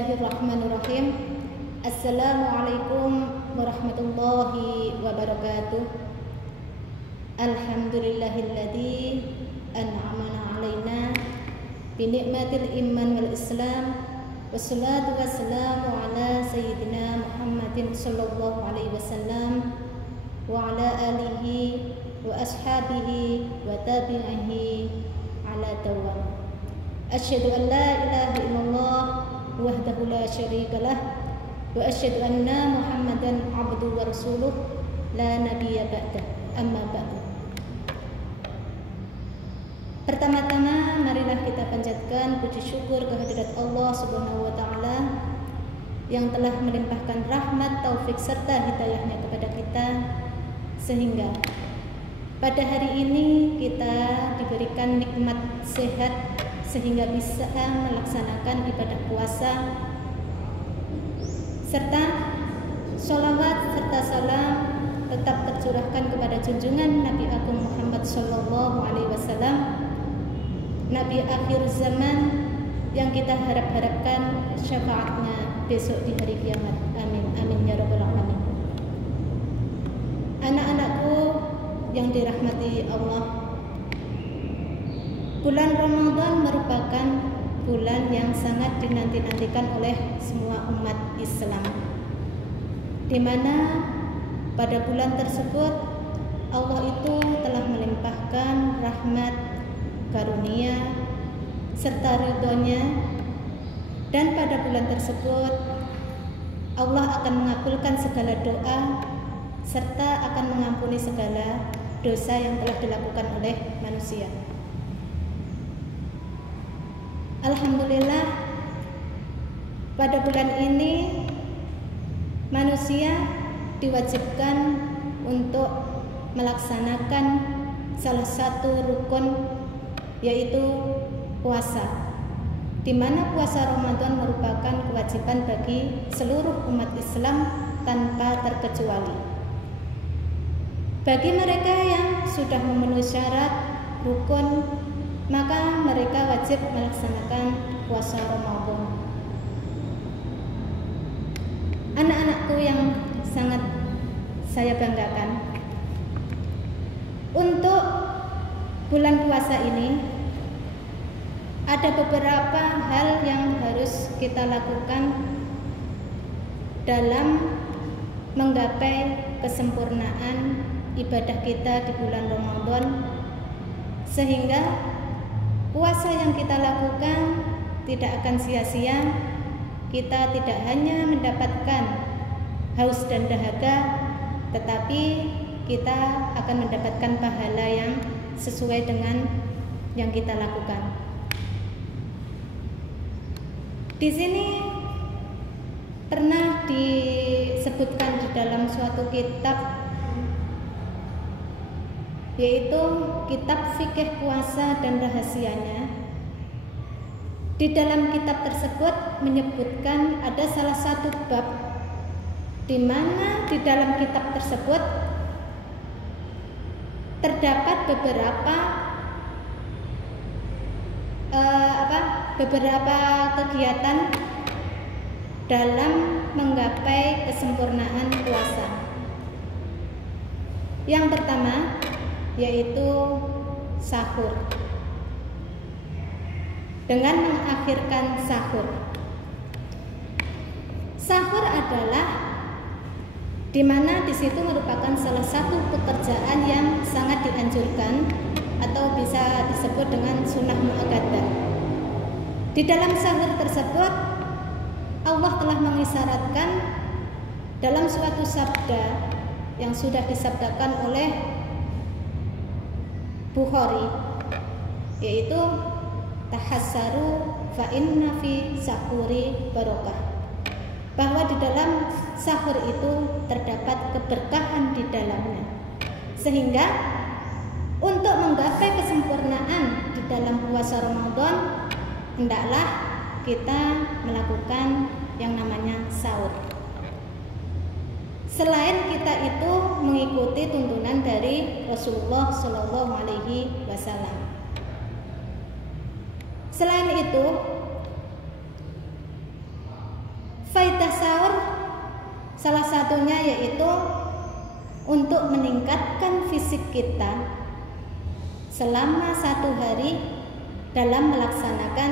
Bismillahirrahmanirrahim. Assalamualaikum warahmatullahi wabarakatuh. Alhamdulillahilladzi an'amana alaina bi ni'matil iman wal islam. Wassalatu wassalamu ala sayyidina Muhammadin sallallahu alaihi wasallam wa ala alihi wa ashabihi wa tabi'ihi ala dawam. Asyhadu an la ilaha illallah wahdahu la syarikalah wa asyhadu anna Muhammadan abduhu wa rasuluh la nabiyya ba'dah. Amma ba'du. Pertama-tama marilah kita panjatkan puji syukur kehadirat Allah Subhanahu wa taala yang telah melimpahkan rahmat, taufik serta hidayahnya kepada kita sehingga pada hari ini kita diberikan nikmat sehat sehingga bisa melaksanakan ibadah puasa serta sholawat serta salam tetap tercurahkan kepada junjungan Nabi Agung Muhammad Sallallahu Alaihi Wasallam, Nabi akhir zaman yang kita harapkan syafaatnya besok di hari kiamat. Amin amin ya rabbal alamin. Anak-anakku yang dirahmati Allah, bulan Ramadan merupakan bulan yang sangat dinanti-nantikan oleh semua umat Islam, di mana pada bulan tersebut Allah itu telah melimpahkan rahmat, karunia, serta ridhonya, dan pada bulan tersebut Allah akan mengabulkan segala doa serta akan mengampuni segala dosa yang telah dilakukan oleh manusia. Alhamdulillah, pada bulan ini manusia diwajibkan untuk melaksanakan salah satu rukun, yaitu puasa, di mana puasa Ramadan merupakan kewajiban bagi seluruh umat Islam tanpa terkecuali. Bagi mereka yang sudah memenuhi syarat rukun, maka mereka wajib melaksanakan puasa Ramadan. Anak-anakku yang sangat saya banggakan, untuk bulan puasa ini ada beberapa hal yang harus kita lakukan dalam menggapai kesempurnaan ibadah kita di bulan Ramadan, sehingga puasa yang kita lakukan tidak akan sia-sia. Kita tidak hanya mendapatkan haus dan dahaga, tetapi kita akan mendapatkan pahala yang sesuai dengan yang kita lakukan. Di sini pernah disebutkan di dalam suatu kitab, yaitu kitab fikih puasa dan rahasianya. Di dalam kitab tersebut menyebutkan ada salah satu bab di mana di dalam kitab tersebut terdapat beberapa kegiatan dalam menggapai kesempurnaan puasa. Yang pertama yaitu sahur. Dengan mengakhirkan sahur. Sahur adalah di mana di situ merupakan salah satu pekerjaan yang sangat dianjurkan atau bisa disebut dengan sunnah muakkadah. Di dalam sahur tersebut Allah telah mengisyaratkan dalam suatu sabda yang sudah disabdakan oleh Bukhari, yaitu tahassaru fa inna fi sahuri barokah, bahwa di dalam sahur itu terdapat keberkahan di dalamnya, sehingga untuk menggapai kesempurnaan di dalam puasa Ramadan hendaklah kita melakukan yang namanya sahur. Selain kita itu mengikuti tuntunan dari Rasulullah Shallallahu Alaihi Wasallam. Selain itu, Faidah sahur salah satunya yaitu untuk meningkatkan fisik kita selama 1 hari dalam melaksanakan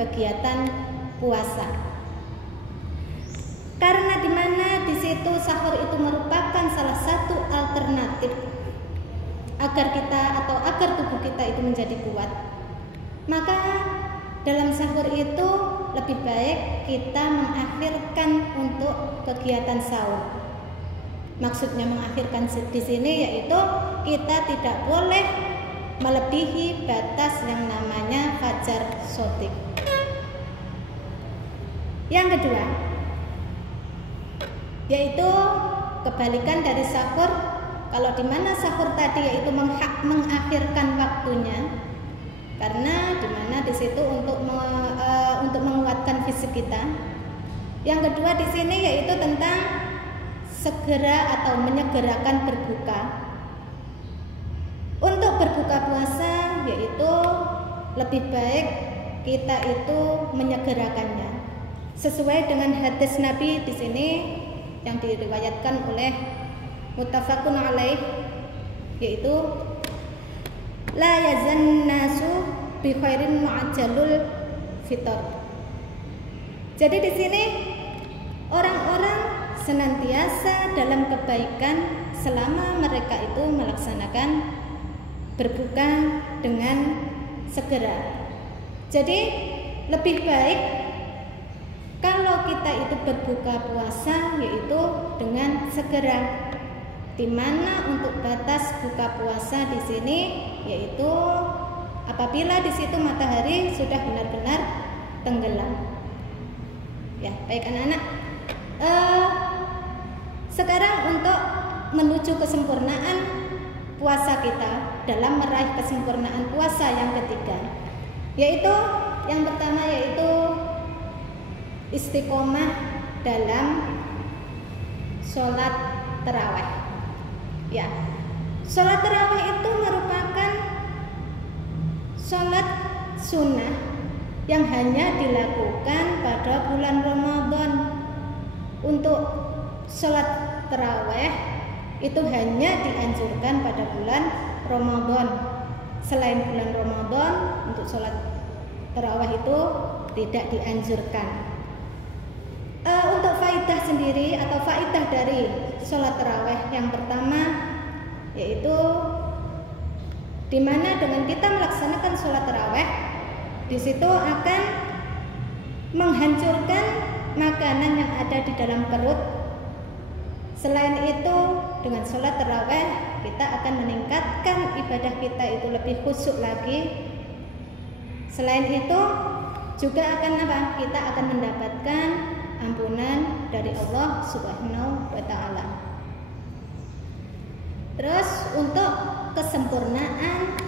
kegiatan puasa. Karena dimana di situ sahur itu merupakan salah satu alternatif agar tubuh kita itu menjadi kuat, maka dalam sahur itu lebih baik kita mengakhirkan untuk kegiatan sahur. Maksudnya mengakhirkan di sini yaitu kita tidak boleh melebihi batas yang namanya fajar shadiq. Yang kedua, yaitu kebalikan dari sahur. Kalau di mana sahur tadi yaitu mengakhirkan waktunya, karena di mana di situ untuk menguatkan fisik kita. Yang kedua di sini yaitu tentang segera atau menyegerakan berbuka. Untuk berbuka puasa yaitu lebih baik kita itu menyegerakannya sesuai dengan hadis Nabi di sini yang diriwayatkan oleh muttafaqun alaih, yaitu la yazan nasu bi khairin mu'ajjalul fitr. Jadi di sini orang-orang senantiasa dalam kebaikan selama mereka itu melaksanakan berbuka dengan segera. Jadi lebih baik kalau kita itu berbuka puasa yaitu dengan segera. Di mana untuk batas buka puasa di sini yaitu apabila di situ matahari sudah benar-benar tenggelam. Ya, baik anak-anak. Sekarang untuk menuju kesempurnaan puasa kita dalam meraih kesempurnaan puasa yang ketiga, yaitu yang pertama yaitu istiqomah dalam sholat tarawih. Ya, sholat tarawih itu merupakan sholat sunnah yang hanya dilakukan pada bulan Ramadan. Untuk sholat tarawih itu hanya dianjurkan pada bulan Ramadan. Selain bulan Ramadan, untuk sholat tarawih itu tidak dianjurkan. Untuk faidah sendiri atau faidah dari sholat tarawih yang pertama yaitu dimana dengan kita melaksanakan sholat tarawih di situ akan menghancurkan makanan yang ada di dalam perut. Selain itu dengan sholat tarawih kita akan meningkatkan ibadah kita itu lebih khusyuk lagi. Selain itu juga akan kita akan mendapatkan ampunan dari Allah Subhanahu wa ta'ala. Terus untuk kesempurnaan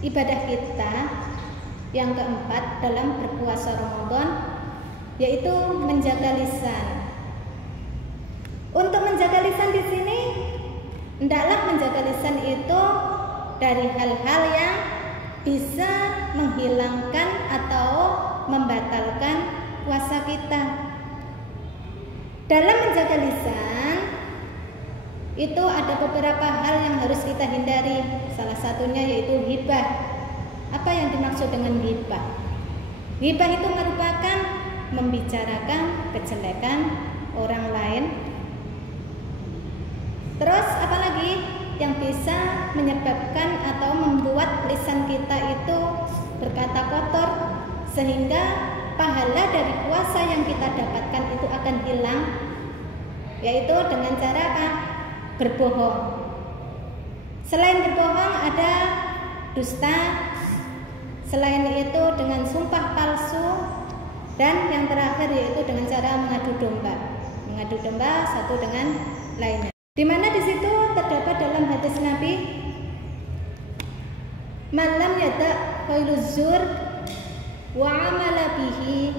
ibadah kita yang keempat dalam berpuasa Ramadan yaitu menjaga lisan. Untuk menjaga lisan di sini hendaklah menjaga lisan itu dari hal-hal yang bisa menghilangkan atau membatalkan puasa kita. Dalam menjaga lisan itu ada beberapa hal yang harus kita hindari. Salah satunya yaitu ghibah. Apa yang dimaksud dengan ghibah? Ghibah itu merupakan membicarakan kejelekan orang lain. Terus apalagi yang bisa menyebabkan atau membuat lisan kita itu berkata kotor sehingga pahala dari puasa yang kita dapatkan itu akan hilang, yaitu dengan cara apa? Berbohong. Selain berbohong ada dusta, selain itu dengan sumpah palsu, dan yang terakhir yaitu dengan cara mengadu domba satu dengan lainnya. Di mana di situ terdapat dalam hadis Nabi, "Man lam yada' qauluz zur wa 'amala bihi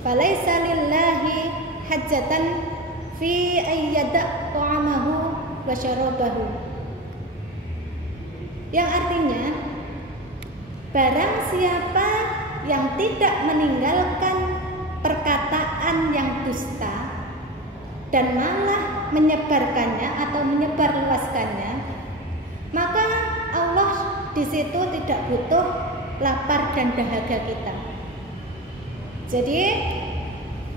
falaisa lillahi hajatan fi ayyada' ta'amahu wa syarabahu." Yang artinya barang siapa yang tidak meninggalkan perkataan perkataan yang dusta dan malah menyebarkannya atau menyebarluaskannya, maka Allah di situ tidak butuh lapar dan dahaga kita. Jadi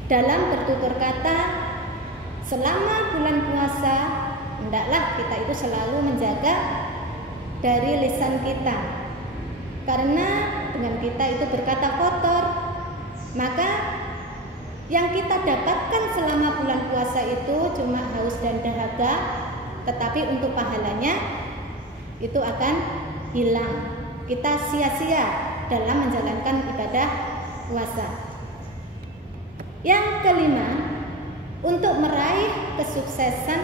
dalam bertutur kata, selama bulan puasa hendaklah kita itu selalu menjaga dari lisan kita, karena dengan kita itu berkata kotor, maka yang kita dapatkan selama bulan puasa itu cuma haus dan dahaga, tetapi untuk pahalanya itu akan hilang. Kita sia-sia dalam menjalankan ibadah puasa. Yang kelima, untuk meraih kesuksesan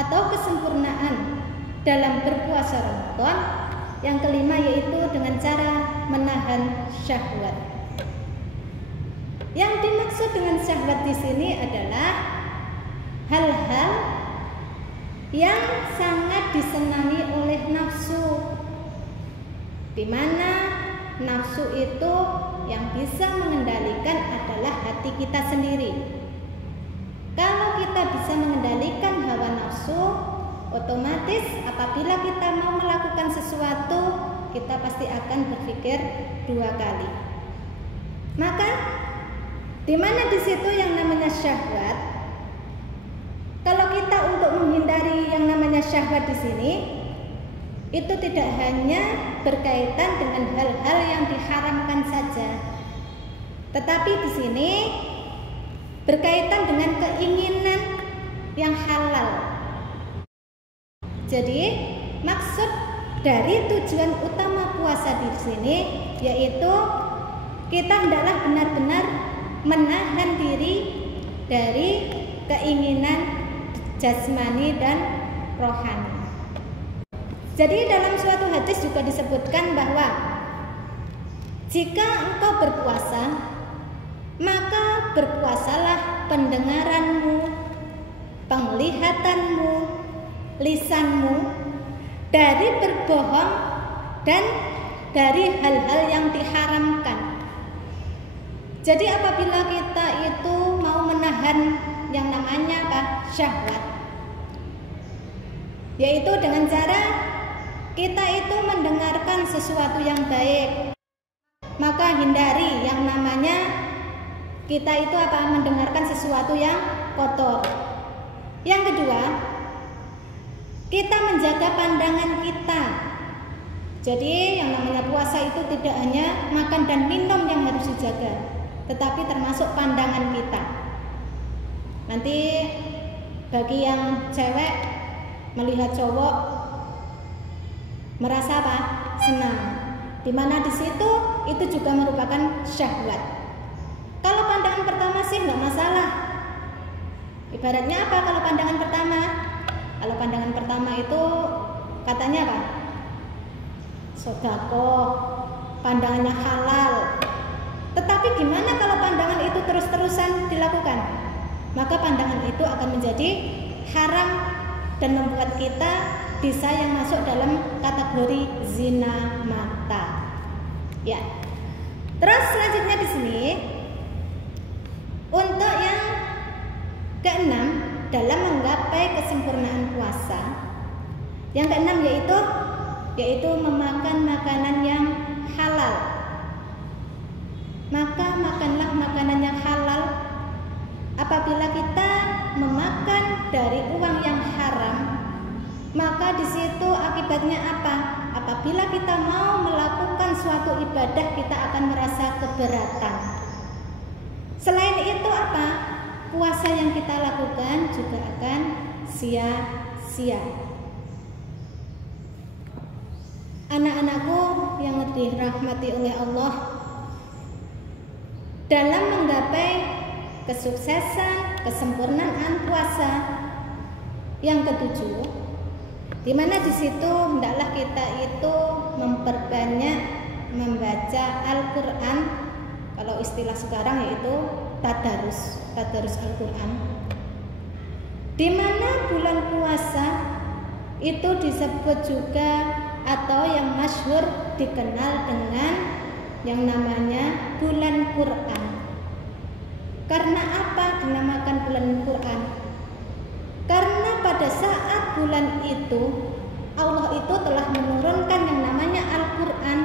atau kesempurnaan dalam berpuasa Ramadan, yang kelima yaitu dengan cara menahan syahwat. Yang dimaksud dengan syahwat di sini adalah hal-hal yang sangat disenangi oleh nafsu, di mana nafsu itu yang bisa mengendalikan adalah hati kita sendiri. Kalau kita bisa mengendalikan hawa nafsu, otomatis apabila kita mau melakukan sesuatu, kita pasti akan berpikir 2 kali. Maka di mana di situ yang namanya syahwat? Kalau kita untuk menghindari yang namanya syahwat di sini, itu tidak hanya berkaitan dengan hal-hal yang diharamkan saja, tetapi di sini berkaitan dengan keinginan yang halal. Jadi maksud dari tujuan utama puasa di sini yaitu kita hendaklah benar-benar menahan diri dari keinginan jasmani dan rohani. Jadi dalam suatu hadis juga disebutkan bahwa jika engkau berpuasa, maka berpuasalah pendengaranmu, penglihatanmu, lisanmu dari berbohong dan dari hal-hal yang diharamkan. Jadi apabila kita itu mau menahan yang namanya syahwat, yaitu dengan cara kita itu mendengarkan sesuatu yang baik, maka hindari yang namanya kita itu mendengarkan sesuatu yang kotor. Yang kedua, kita menjaga pandangan kita. Jadi yang namanya puasa itu tidak hanya makan dan minum yang harus dijaga, tetapi termasuk pandangan kita. Nanti bagi yang cewek melihat cowok merasa senang, dimana di situ itu juga merupakan syahwat. Kalau pandangan pertama sih nggak masalah. Ibaratnya apa kalau pandangan pertama? Kalau pandangan pertama itu katanya sedekah, pandangannya halal. Tetapi gimana kalau pandangan itu terus-terusan dilakukan? Maka pandangan itu akan menjadi haram dan membuat kita bisa yang masuk dalam kategori zina mata. Ya. Terus selanjutnya di sini untuk yang keenam dalam menggapai kesempurnaan puasa, yang keenam yaitu memakan makanan yang halal. Maka makanlah makanan yang halal. Apabila kita memakan dari uang yang haram, maka di situ akibatnya apa? Apabila kita mau melakukan suatu ibadah, kita akan merasa keberatan. Selain itu apa? Puasa yang kita lakukan juga akan sia-sia. Anak-anakku yang dirahmati oleh Allah, dalam menggapai kesuksesan, kesempurnaan puasa yang ketujuh, di mana di situ hendaklah kita itu memperbanyak membaca Al-Quran. Kalau istilah sekarang yaitu tadarus Al-Quran. Di mana bulan puasa itu disebut juga atau yang masyhur dikenal dengan yang namanya bulan Quran. Karena apa dinamakan bulan Quran? Karena pada saat bulan itu Allah itu telah menurunkan yang namanya Al-Quran,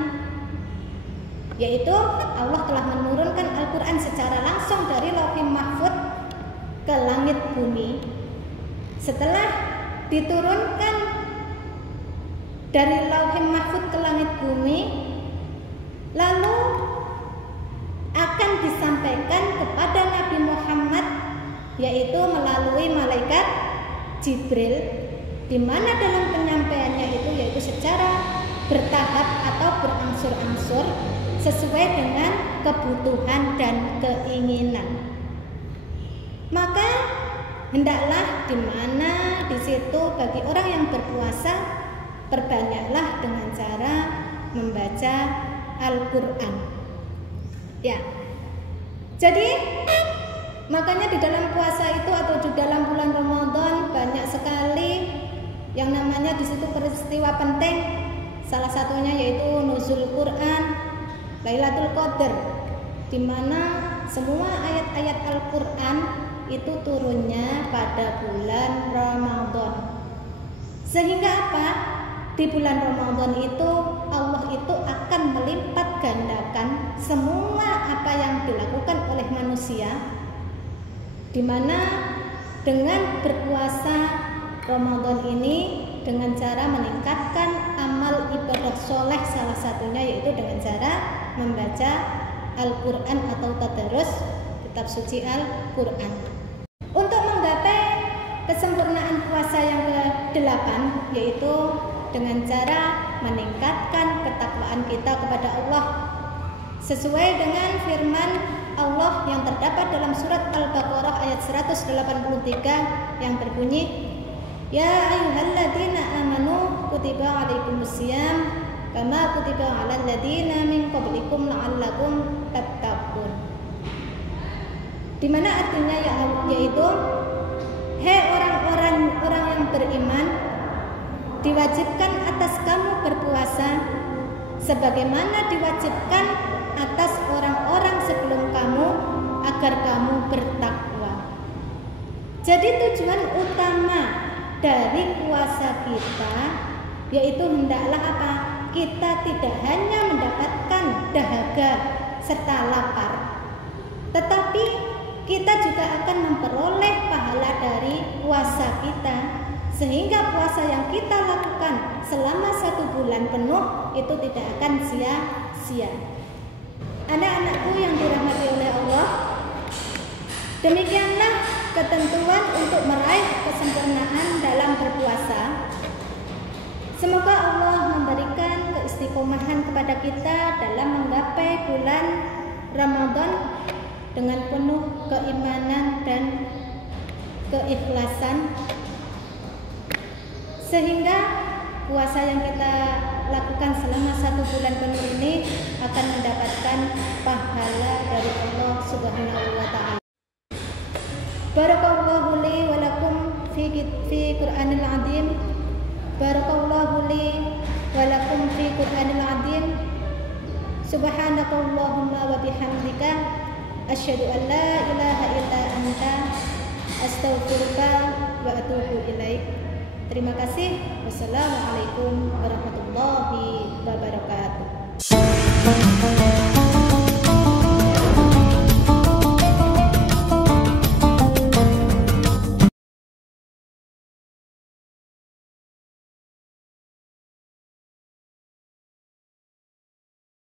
yaitu Allah telah menurunkan Al-Quran secara langsung dari Lauhul Mahfuz ke langit bumi. Setelah diturunkan dari Lauhul Mahfuz ke langit bumi, lalu akan disampaikan kepada Nabi Muhammad, yaitu melalui malaikat Jibril, di mana dalam penyampaiannya itu yaitu secara bertahap atau berangsur-angsur sesuai dengan kebutuhan dan keinginan. Maka hendaklah di mana di situ bagi orang yang berpuasa perbanyaklah dengan cara membaca Al-Quran. Ya. Jadi makanya di dalam puasa itu atau di dalam bulan Ramadan banyak sekali yang namanya di situ peristiwa penting. Salah satunya yaitu nuzul Quran, Lailatul Qadar, di mana semua ayat-ayat Al-Quran itu turunnya pada bulan Ramadan. Sehingga apa? Di bulan Ramadan itu Allah itu akan melipat gandakan semua apa yang dilakukan oleh manusia, di mana dengan berpuasa Ramadan ini dengan cara meningkatkan amal ibadah soleh, salah satunya yaitu dengan cara membaca Al-Quran atau tadarus kitab suci Al-Quran. Untuk menggapai kesempurnaan puasa yang ke-8 yaitu dengan cara meningkatkan ketakwaan kita kepada Allah sesuai dengan firman Allah yang terdapat dalam surat Al-Baqarah ayat 183 yang berbunyi, Ya ayyuhalladzina amanu kutiba alaikumusiyam kama kutiba alal ladzina min qablikum la'allakum tattaqun. Di mana artinya yaitu hei orang yang beriman, diwajibkan atas kamu berpuasa sebagaimana diwajibkan atas orang-orang sebelum kamu agar kamu bertakwa. Jadi tujuan utama dari puasa kita yaitu hendaklah apa? Kita tidak hanya mendapatkan dahaga serta lapar, tetapi kita juga akan memperoleh pahala dari puasa kita, sehingga puasa yang kita lakukan selama 1 bulan penuh itu tidak akan sia-sia. Anak-anakku yang dirahmati oleh Allah, demikianlah ketentuan untuk meraih kesempurnaan dalam berpuasa. Semoga Allah memberikan keistiqomahan kepada kita dalam menggapai bulan Ramadan dengan penuh keimanan dan keikhlasan, sehingga puasa yang kita lakukan selama 1 bulan penuh ini akan mendapatkan pahala dari Allah Subhanahu wa ta'ala. Barakallahu li wa lakum fi Qur'anil azim. Barakallahu li wa lakum fi Qur'anil azim. Subhanakallahumma wa bihamdika asyhadu an la ilaha illa anta astaghfiruka wa atubu ilaik. Terima kasih. Wassalamualaikum warahmatullahi wabarakatuh.